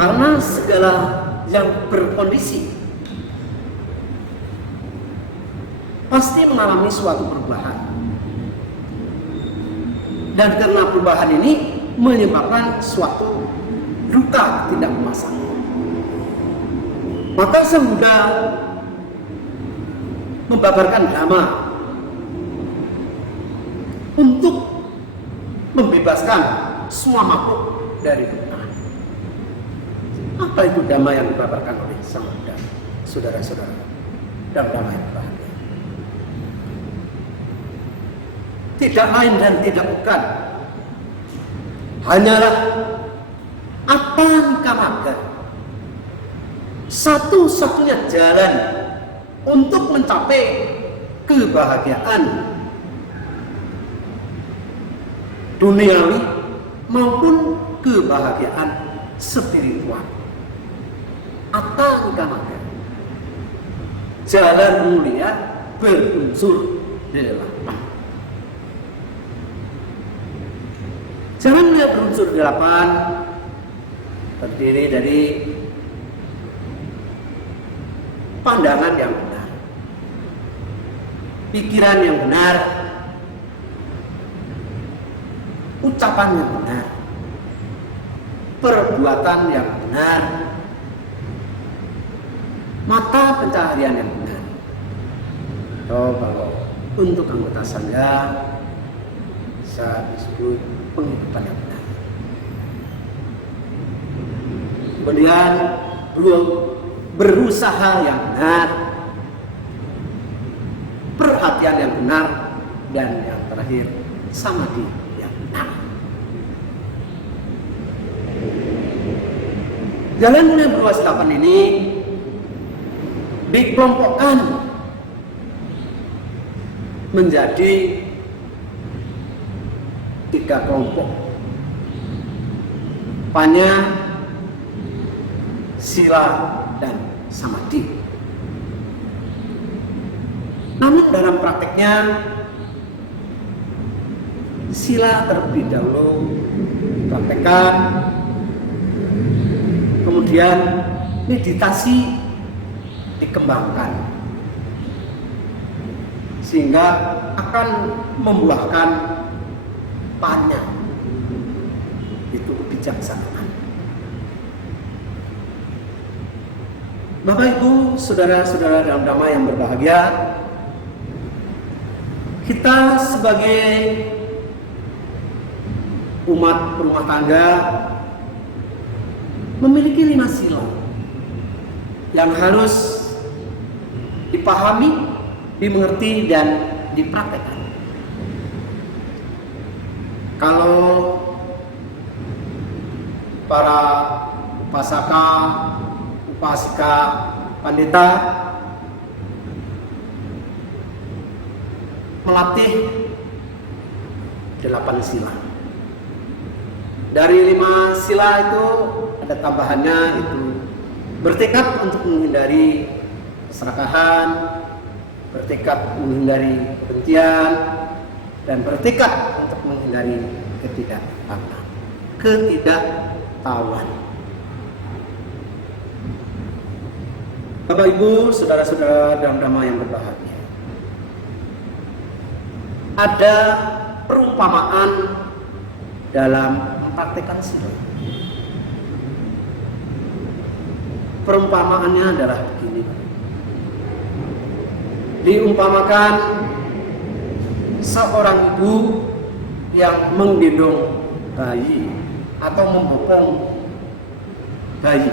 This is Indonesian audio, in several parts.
Karena segala yang berkondisi pasti mengalami suatu perubahan. Dan karena perubahan ini menyebabkan suatu luka tidak memasang. Maka Sang Buddha membabarkan dhamma untuk membebaskan semua makhluk dari luka. Apa itu dhamma yang dibabarkan oleh Sang Buddha, saudara-saudara, dan dhamma yang bahagia? Tidak lain dan tidak bukan, hanyalah apangkaraga, satu-satunya jalan untuk mencapai kebahagiaan duniawi maupun kebahagiaan spiritual. Apangkaraga, jalan mulia berunsur delapan. Jalan mulia berunsur delapan terdiri dari pandangan yang benar, pikiran yang benar, ucapan yang benar, perbuatan yang benar, mata pencaharian yang benar. Kalau untuk anggota saya disebut penghidupan yang benar. Kemudian belum berusaha yang benar, perhatian yang benar, dan yang terakhir samadhi yang benar. Jalan mulia berluas delapan ini dikelompokkan menjadi 3 kelompok: panya, sila, dan samadhi. Namun dalam prakteknya sila terlebih dahulu dipraktekkan, kemudian meditasi dikembangkan sehingga akan membuahkan panya, itu kebijaksanaan. Bapak Ibu, saudara-saudara dalam dhamma yang berbahagia, kita sebagai umat berumah tangga memiliki 5 sila yang harus dipahami, dimengerti, dan dipraktekkan. Kalau para upasaka, upasika, pandita melatih 8 sila. Dari 5 sila itu ada tambahannya, itu bertekad untuk menghindari keserakahan, bertekad menghindari kebencian, dan bertekad untuk menghindari ketidaktahuan. Bapak Ibu, saudara-saudara dalam dhamma yang berbahagia, ada perumpamaan dalam mempraktekkan sila. Perumpamaannya adalah begini: diumpamakan seorang ibu yang menggendong bayi atau membopong bayi.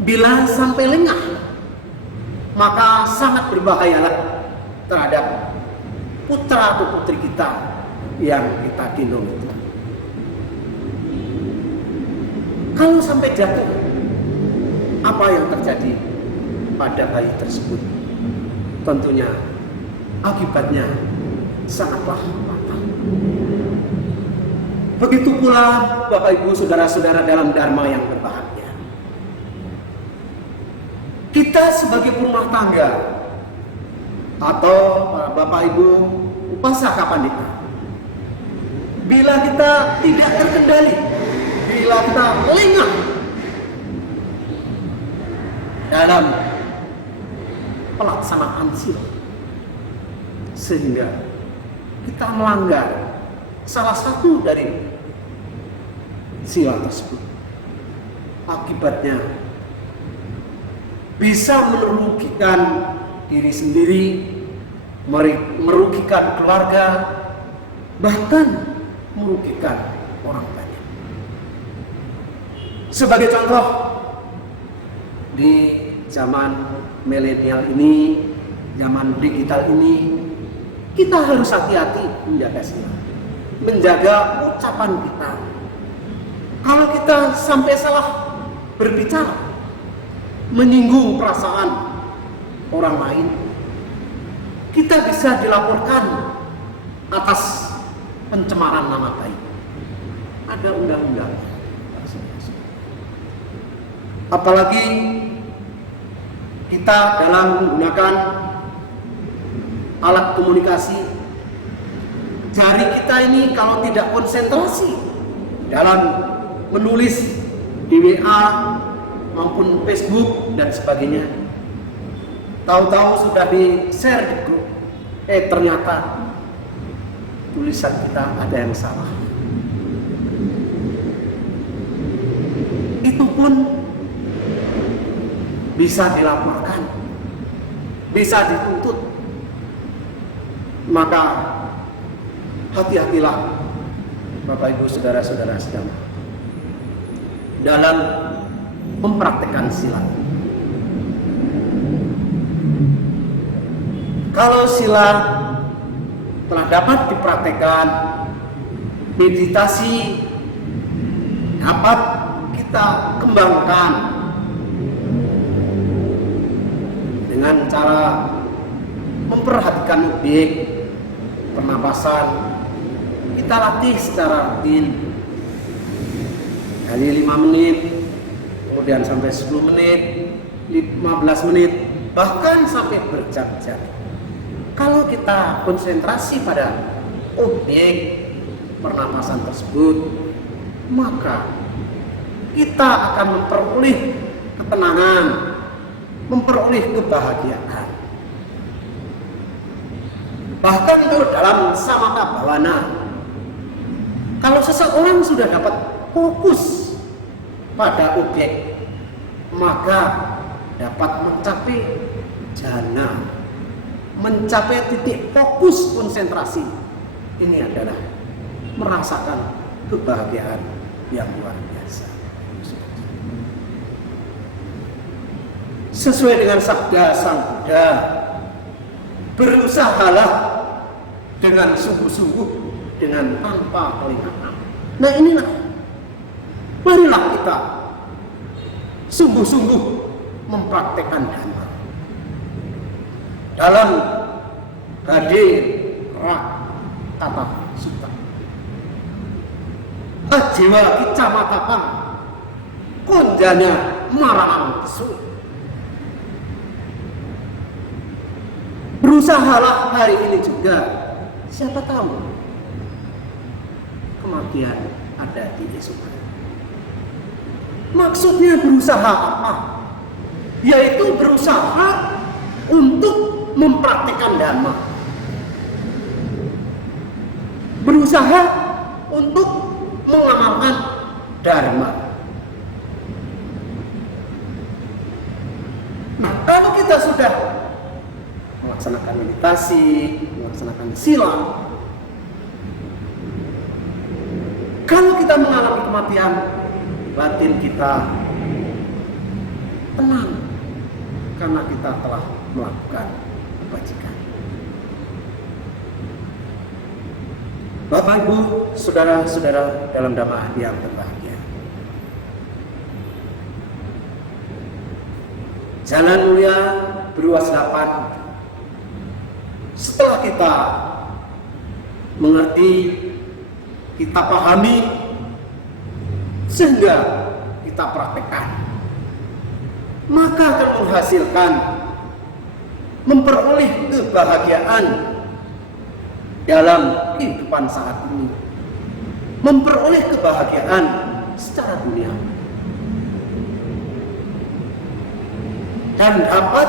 Bila sampai lengah, maka sangat berbahayalah terhadap putra atau putri kita yang kita gendong itu. Kalau sampai jatuh, apa yang terjadi pada bayi tersebut? Tentunya akibatnya sangatlah fatal. Begitu pula Bapak Ibu, saudara-saudara dalam dharma yang berbahagia, kita sebagai rumah tangga atau Bapak Ibu upasaka pandita, bila kita tidak terkendali bila kita lengah dalam pelaksanaan sila, sehingga kita melanggar salah satu dari sila tersebut, akibatnya bisa merugikan diri sendiri, merugikan keluarga, bahkan merugikan orang banyak. Sebagai contoh, di zaman milenial ini, zaman digital ini, kita harus hati-hati menjaga sila, menjaga ucapan kita. Kalau kita sampai salah berbicara, menyinggung perasaan orang lain, kita bisa dilaporkan atas pencemaran nama baik. Ada undang-undang. Apalagi kita dalam menggunakan alat komunikasi, jari kita ini kalau tidak konsentrasi dalam menulis di WA maupun Facebook dan sebagainya, tahu-tahu sudah di-share di grup, ternyata tulisan kita ada yang salah. Itu pun bisa dilaporkan, bisa dituntut. Maka hati-hatilah Bapak Ibu saudara-saudara sedang dalam mempraktekkan sila. Kalau sila telah dapat dipraktekkan, meditasi dapat kita kembangkan dengan cara memperhatikan objek, pernapasan, kita latih secara rutin dari 5 menit, kemudian sampai 10 menit, 15 menit, bahkan sampai berjam-jam. Kalau kita konsentrasi pada objek pernapasan tersebut, maka kita akan memperoleh ketenangan, memperoleh kebahagiaan. Bahkan kalau dalam samatha bhavana, kalau seseorang sudah dapat fokus pada objek, maka dapat mencapai jhana, mencapai titik fokus konsentrasi. Ini adalah merasakan kebahagiaan yang luar biasa. Sesuai dengan sabda Sang Buddha, berusahalah dengan sungguh-sungguh, dengan tanpa kelihatan. Nah inilah, marilah kita sungguh-sungguh mempraktekkan dhamma. Dalam Gadhira Sutta, ajiwa kicamatapan konjanya marang kesu. Berusahalah hari ini juga, siapa tahu kematian ada di esok hari. Maksudnya berusaha apa? Yaitu berusaha untuk mempraktikkan dhamma, berusaha untuk mengamalkan dharma. Nah, kalau kita sudah melaksanakan meditasi, melaksanakan sila, kalau kita mengalami kematian, batin kita tenang karena kita telah melakukan kebajikan. Bapak Ibu, saudara-saudara dalam Dhamma yang berbahagia, jalan mulia beruas 8. Setelah kita mengerti, kita pahami, sehingga kita praktekkan, maka akan menghasilkan, memperoleh kebahagiaan dalam kehidupan saat ini, memperoleh kebahagiaan secara dunia dan dapat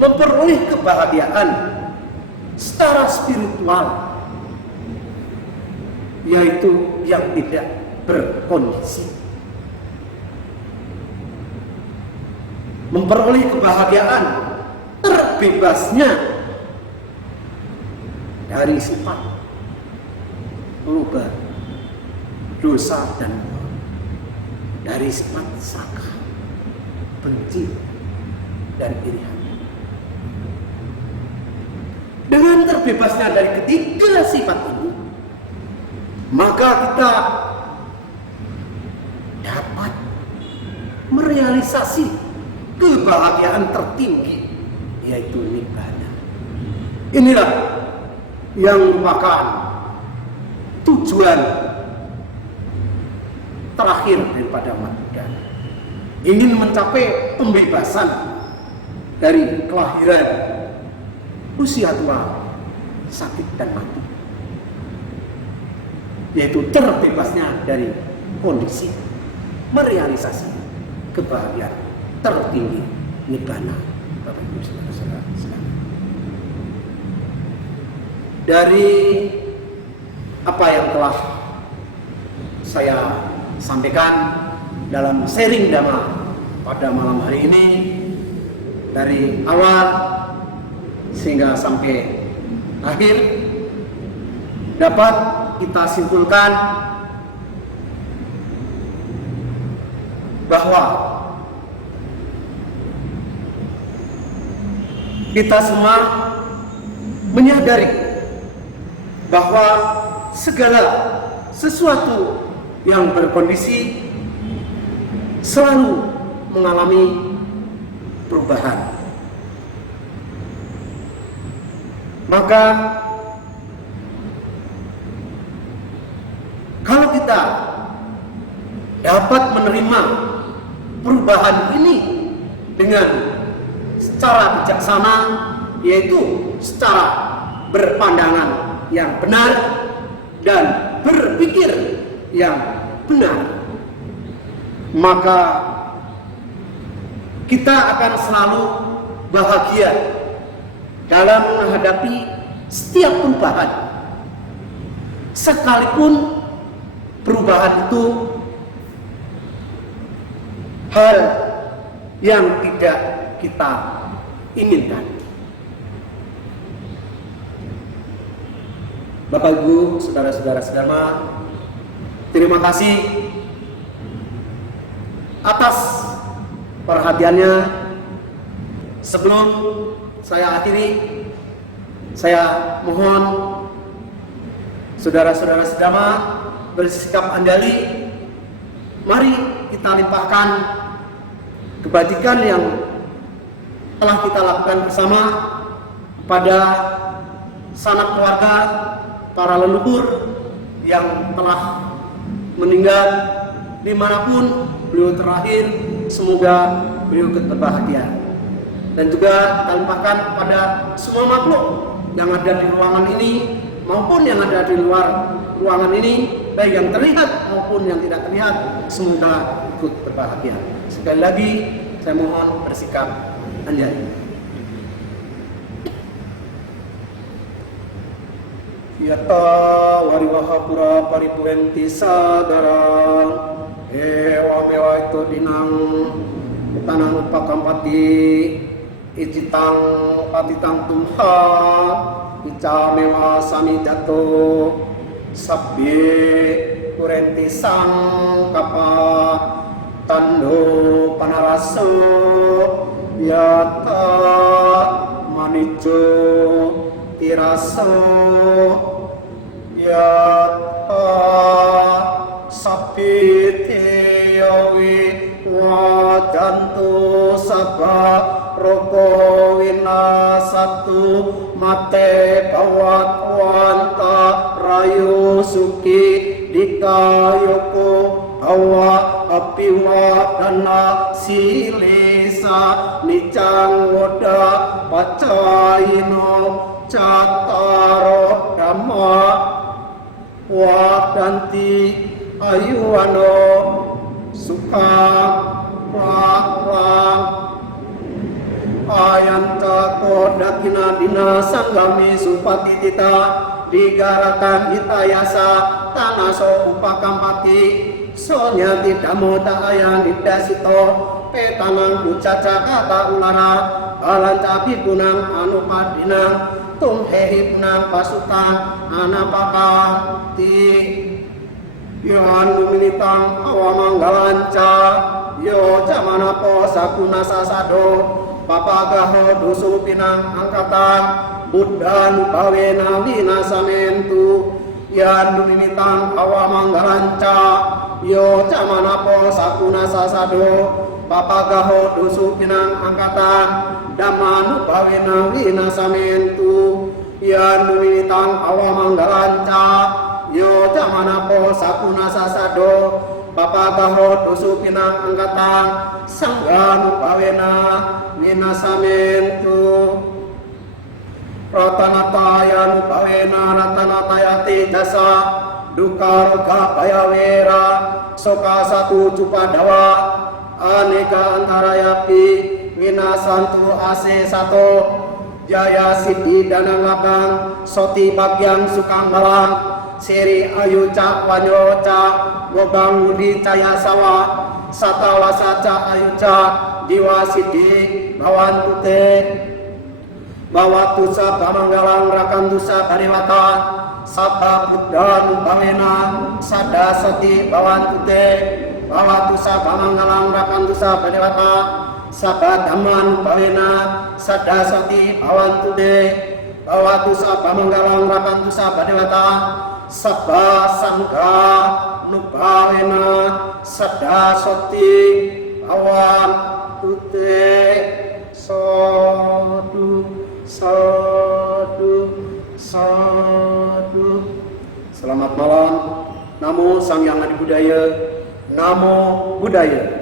memperoleh kebahagiaan secara spiritual, yaitu yang tidak berkondisi. Memperoleh kebahagiaan terbebasnya dari sifat lupa, dosa, dan dari sifat serakah, benci, dan iri hati. Dengan terbebasnya dari ketiga sifat ini, maka kita dapat merealisasi kebahagiaan tertinggi, yaitu nibbana. Inilah yang merupakan tujuan terakhir daripada umat Buddha, ingin mencapai pembebasan dari kelahiran, usia tua, sakit, dan mati, yaitu terbebasnya dari kondisi, merealisasi kebahagiaan tertinggi, nibbana. Bapak Ibu saudara-saudara, dari apa yang telah saya sampaikan dalam sharing Dhamma pada malam hari ini, dari awal sehingga sampai akhir, dapat kita simpulkan bahwa kita semua menyadari bahwa segala sesuatu yang berkondisi selalu mengalami perubahan. Maka kalau kita dapat menerima perubahan ini dengan secara bijaksana, yaitu secara berpandangan yang benar dan berpikir yang benar, maka kita akan selalu bahagia dalam menghadapi setiap perubahan, sekalipun perubahan itu hal yang tidak kita inginkan. Bapak Ibu, saudara-saudara sedama, terima kasih atas perhatiannya. Sebelum saya akhiri, saya mohon saudara-saudara sedama bersikap andali. Mari kita limpahkan kebajikan yang telah kita lakukan bersama pada sanak keluarga para leluhur yang telah meninggal dimanapun beliau terakhir. Semoga beliau berbahagia. Dan juga kita limpahkan kepada semua makhluk yang ada di ruangan ini maupun yang ada di luar ruangan ini, baik yang terlihat maupun yang tidak terlihat, semoga ikut berbahagia. Sekali lagi saya mohon bersikap andali. Yata wariwahapura paripurenti sadara ewa mewa itu dinang tanang upakampati icitang patitang tumha ica mewa sami jatuh sabbi kurenti sang kapa tando panaraso yata manijo iraso yata sapiti yawi wajantu sabha roko winasatu mate bawatwanta rayu suki dikayoko awa apiwa dana silesa nicang woda pacayino cataro dhamma wadanti ayuwano suka wang ayanta kodakina dina sanggami supati tita digarakan hitayasa tanaso upakampati sonya tidak mau tak ayang didasito petanang kucaca kata ulara alancapi punang anupadinang tumhehip nang pasukan anapakati yo anu minitang awamanggalanca yo jamanapo sakuna sasado papagaho dusu pinang angkatan buddhan bawena winasamentu yan duminitang awamanggalanca yo jamanapo sakuna sasado papagaho dusu pinang angkatan damanu bawena winasamentu yan duminitang awamanggalanca yo jamanapo sakuna sasado papagaho dusu pinang angkatan sangganu bawena winasamentu ratanataya nupawena ratanatayati jasa duka roga payawera soka satu cupadawa aneka antara yapi winasantu ase satu jaya siddhi danangabang soti bagyang sukang balang siri ayu cak wanyo cak gobang udi caya sawa satawa saca ayu cak diwa siddhi bawan tute bawa tusa pamanggalang rakan tusa kariwata sabda buddhan bawena sada sati bawan tute bawa tusa pamanggalang rakan tusa kariwata sabda dhamman bawena sada sati bawan tute bawa tusa pamanggalang rakan tusa kariwata sabda sangga nubawena sada sati bawan tute sadu sadu. Selamat malam. Namo Sang Hyang Adi Budaya. Namo Buddhaya.